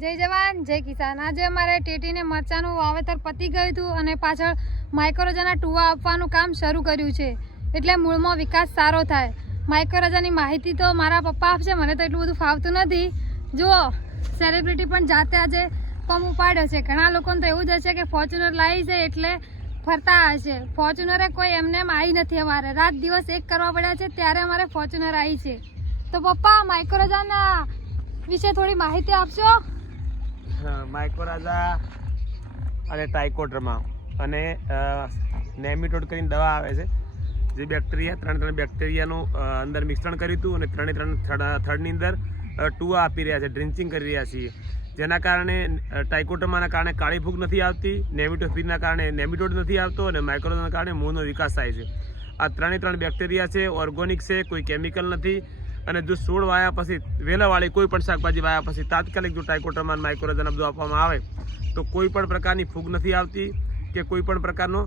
જય જવાન, જય કિસાન. આજે અમારે ટેટીને મરચાંનું વાવેતર પતી ગયું હતું અને પાછળ માઇક્રોરજાના ટુવા આપવાનું કામ શરૂ કર્યું છે. એટલે મૂળમાં વિકાસ સારો થાય. માઇક્રોરજાની માહિતી તો મારા પપ્પા આપશે, મને તો એટલું બધું ફાવતું નથી. જુઓ સેલિબ્રિટી પણ જાતે આજે પંપ ઉપાડ્યો છે. ઘણા લોકોને તો એવું જ હશે કે ફોર્ચ્યુનર લાવી છે એટલે ફરતા હશે. ફોર્ચ્યુનરે કોઈ એમને એમ આવી નથી અમારે. રાત દિવસ એક કરવા પડ્યા છે, ત્યારે અમારે ફોર્ચ્યુનર આવી છે. તો પપ્પા, માઇક્રોરજાના વિશે થોડી માહિતી આપશો? માઇક્રોરાઝા અને ટાઇકોડર્મા અને નેમિટોડ કરીને દવા આવે છે. જે બેક્ટેરિયા ત્રણ ત્રણ બેક્ટેરિયાનું અંદર મિશ્રણ કર્યું હતું અને ત્રણે ત્રણ થડની અંદર ટુઆ આપી રહ્યા છે ડ્રિન્ચિંગ કરી રહ્યા છીએ. જેના કારણે ટાઇકોટમાના કારણે કાળી ફૂગ નથી આવતી નેમિટોફિડના કારણે નેમિટોડ નથી આવતો અને માઇક્રોના કારણે મૂળનો વિકાસ થાય છે. આ ત્રણે ત્રણ બેક્ટેરિયા છે ઓર્ગોનિક છે, કોઈ કેમિકલ નથી. અને જો છોડ વાયા પછી વેલાવાળી કોઈ પણ શાકભાજી વાયા પછી તાત્કાલિક જો ટાઇકોટર્માન માઇક્રોરજન બધું આપવામાં આવે, તો કોઈ પણ પ્રકારની ફૂગ નથી આવતી કે કોઈ પણ પ્રકારનો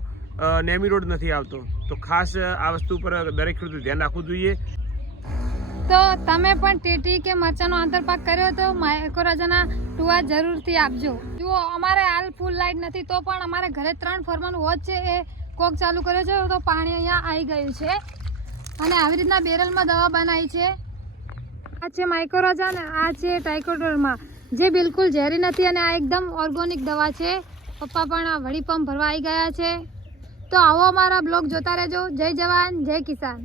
નેમિરોડ નથી આવતો. તો ખાસ આ વસ્તુ પર દરેક ખેડૂતે ધ્યાન રાખવું જોઈએ. તો તમે પણ ટેટી કે મરચાંનો આંતરપાક કર્યો તો માઇક્રોરાજાના ટુવા જરૂરથી આપજો. જુઓ, અમારે હાલ ફૂલ લાઇટ નથી, તો પણ અમારે ઘરે ત્રણ ફરવાનું હોત છે, એ કોક ચાલુ કર્યો છે, તો પાણી અહીંયા આવી ગયું છે. અને આવી રીતના બેરલમાં દવા બનાવી છે. આ છે માઇક્રોરાજા ને, આ છે ટાઇકોડોરમાં જે બિલકુલ ઝેરી નથી અને આ એકદમ ઓર્ગોનિક દવા છે. પપ્પા પણ આ વડી પંપ ભરવા આવી ગયા છે. તો આવો અમારા બ્લોગ જોતા રહેજો. જય જવાન, જય કિસાન.